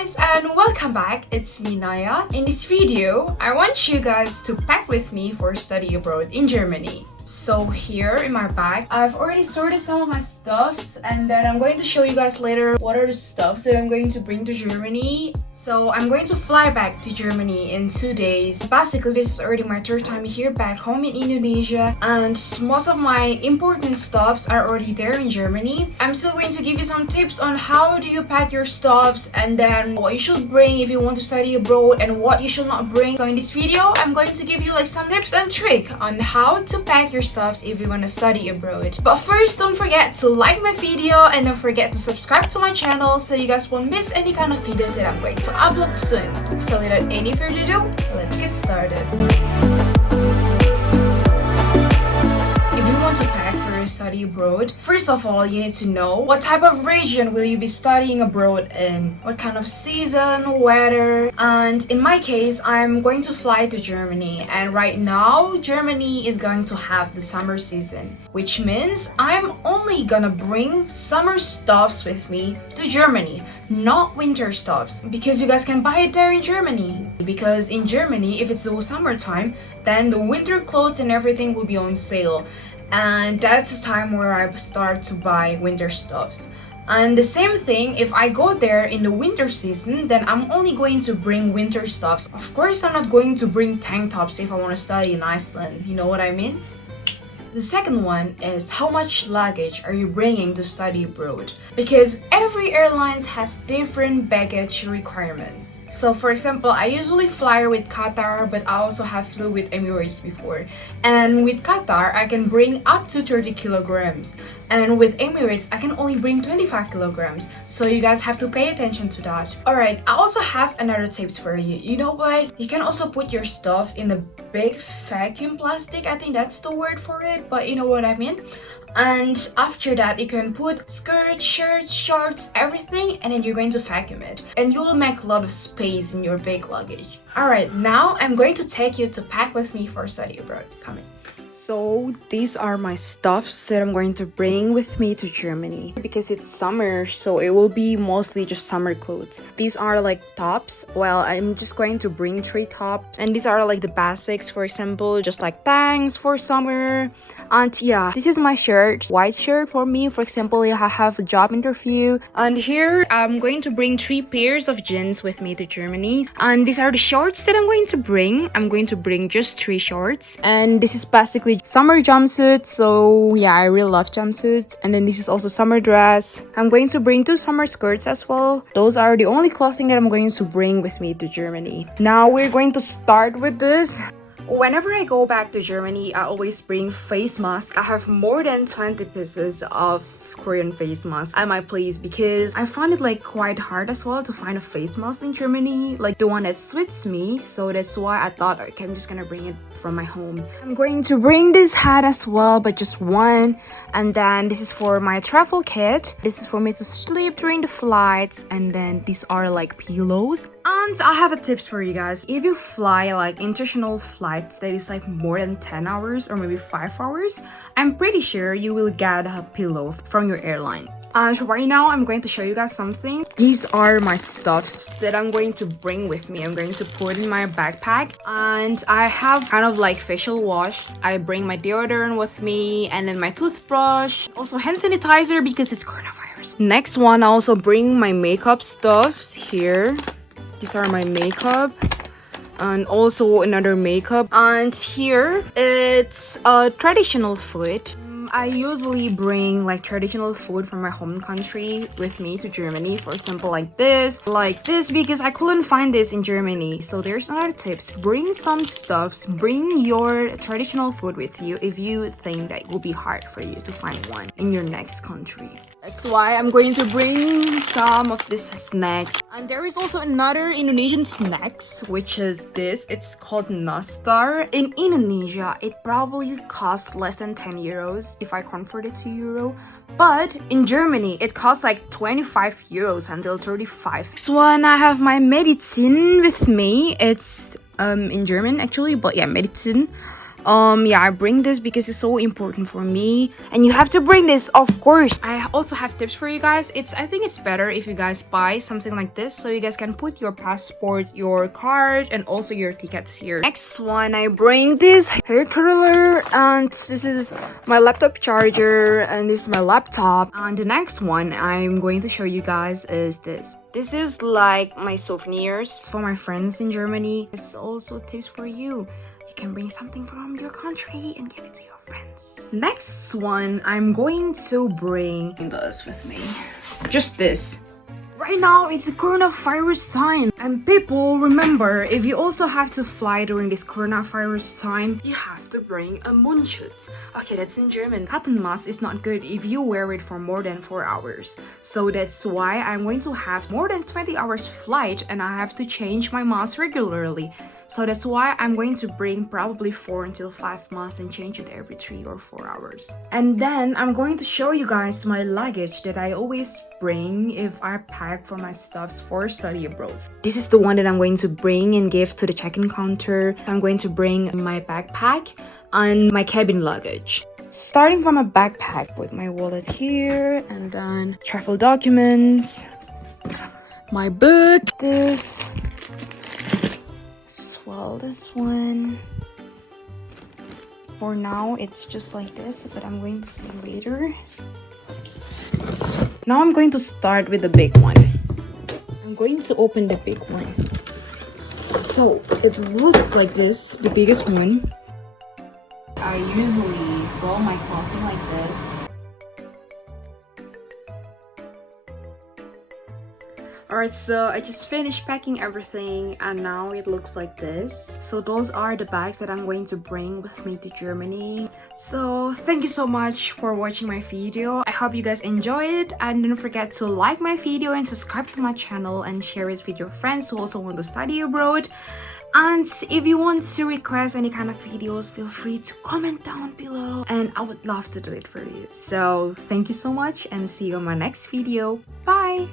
guys, and welcome back. It's me, Naya. In this video, I want you guys to pack with me for study abroad in Germany. So here in my bag, I've already sorted some of my stuffs, and then I'm going to show you guys later what are the stuffs that I'm going to bring to Germany. So I'm going to fly back to Germany in 2 days. Basically, this is already my third time here back home in Indonesia, and most of my important stuffs are already there in Germany. I'm still going to give you some tips on how do you pack your stuffs, and then what you should bring if you want to study abroad and what you should not bring. So in this video, I'm going to give you like some tips and tricks on how to pack your stuffs if you want to study abroad. But first, don't forget to like my video and don't forget to subscribe to my channel so you guys won't miss any kind of videos that I'm going to upload soon. So without any further ado, let's get started. If you want to pack for your study abroad, first of all, you need to know what type of region will you be studying abroad in, what kind of season, weather, and in my case, I'm going to fly to Germany, and right now, Germany is going to have the summer season, which means I'm only gonna bring summer stuffs with me to Germany, not winter stuffs, because you guys can buy it there in Germany. Because in Germany, if it's the summertime, then the winter clothes and everything will be on sale. And that's the time where I start to buy winter stuffs. And the same thing, if I go there in the winter season, then I'm only going to bring winter stuffs. Of course, I'm not going to bring tank tops if I want to study in Iceland, you know what I mean? The second one is how much luggage are you bringing to study abroad? Because every airline has different baggage requirements. So for example, I usually fly with Qatar, but I also have flew with Emirates before. And with Qatar, I can bring up to 30 kilograms. And with Emirates, I can only bring 25 kilograms. So you guys have to pay attention to that. Alright, I also have another tips for you. You know what? You can also put your stuff in a big vacuum plastic. I think that's the word for it, but you know what I mean? And after that, you can put skirts, shirts, shorts, everything, and then you're going to vacuum it. And you will make a lot of space in your big luggage. Alright, now I'm going to take you to pack with me for study abroad. Come in. So these are my stuffs that I'm going to bring with me to Germany. Because it's summer, so it will be mostly just summer clothes. These are like tops. Well, I'm just going to bring 3 tops. And these are like the basics, for example, just like tanks for summer. And yeah, this is my shirt, white shirt for me. For example, I have a job interview. And here, I'm going to bring 3 pairs of jeans with me to Germany. And these are the shorts that I'm going to bring. I'm going to bring just 3 shorts. And this is basically summer jumpsuit. So yeah, I really love jumpsuits. And then this is also summer dress. I'm going to bring 2 summer skirts as well. Those are the only clothing that I'm going to bring with me to Germany. Now we're going to start with this. Whenever I go back to Germany, I always bring face masks. I have more than 20 pieces of Korean face mask at my place because I found it like quite hard as well to find a face mask in Germany, like the one that suits me. So that's why I thought, okay, I'm just gonna bring it from my home. I'm going to bring this hat as well, but just one. And then this is for my travel kit. This is for me to sleep during the flights. And then these are like pillows. And I have a tips for you guys. If you fly like international flights that is like more than 10 hours or maybe 5 hours, I'm pretty sure you will get a pillow from your airline. And right now I'm going to show you guys something. These are my stuffs that I'm going to bring with me. I'm going to put in my backpack, and I have kind of like facial wash. I bring my deodorant with me, and then my toothbrush, also hand sanitizer because it's coronavirus. Next one, I also bring my makeup stuffs here. These are my makeup. And also another makeup. And here it's traditional food. I usually bring like traditional food from my home country with me to Germany. For example, like this, because I couldn't find this in Germany. So there's another tips. Bring some stuffs. Bring your traditional food with you if you think that it will be hard for you to find one in your next country. That's why I'm going to bring some of these snacks. And there is also another Indonesian snacks, which is this. It's called nastar. In Indonesia, it probably costs less than 10 euros if I convert it to euro. But in Germany, it costs like 25 euros until 35. Next one, I have my medicine with me. It's in German actually, but yeah, medicine. Yeah, I bring this because it's so important for me, and you have to bring this, of course. I also have tips for you guys. I think it's better if you guys buy something like this, so you guys can put your passport, your card, and also your tickets here. Next one, I bring this hair curler, and this is my laptop charger, and this is my laptop. And the next one I'm going to show you guys is this. This is like my souvenirs for my friends in Germany. It's also tips for you. You can bring something from your country and give it to your friends. Next one, I'm going to bring this with me. Just this. Right now, it's a coronavirus time. And people, remember, if you also have to fly during this coronavirus time, you have to bring a Mundschutz. Okay, that's in German. Cotton mask is not good if you wear it for more than 4 hours. So that's why I'm going to have more than 20 hours flight and I have to change my mask regularly. So that's why I'm going to bring probably 4 until 5 masks and change it every 3 or 4 hours. And then I'm going to show you guys my luggage that I always bring if I pack for my stuffs for study abroad. This is the one that I'm going to bring and give to the check-in counter. I'm going to bring my backpack and my cabin luggage. Starting from a backpack with my wallet here, and then travel documents, my book, this one. For now it's just like this, but I'm going to see later. Now I'm going to start with the big one. I'm going to open the big one. So it looks like this, the biggest one. I usually roll my clothing like this. Alright, so I just finished packing everything and now it looks like this. So those are the bags that I'm going to bring with me to Germany. So thank you so much for watching my video. I hope you guys enjoyed it, and don't forget to like my video and subscribe to my channel and share it with your friends who also want to study abroad. And if you want to request any kind of videos, feel free to comment down below and I would love to do it for you. So thank you so much and see you on my next video. Bye!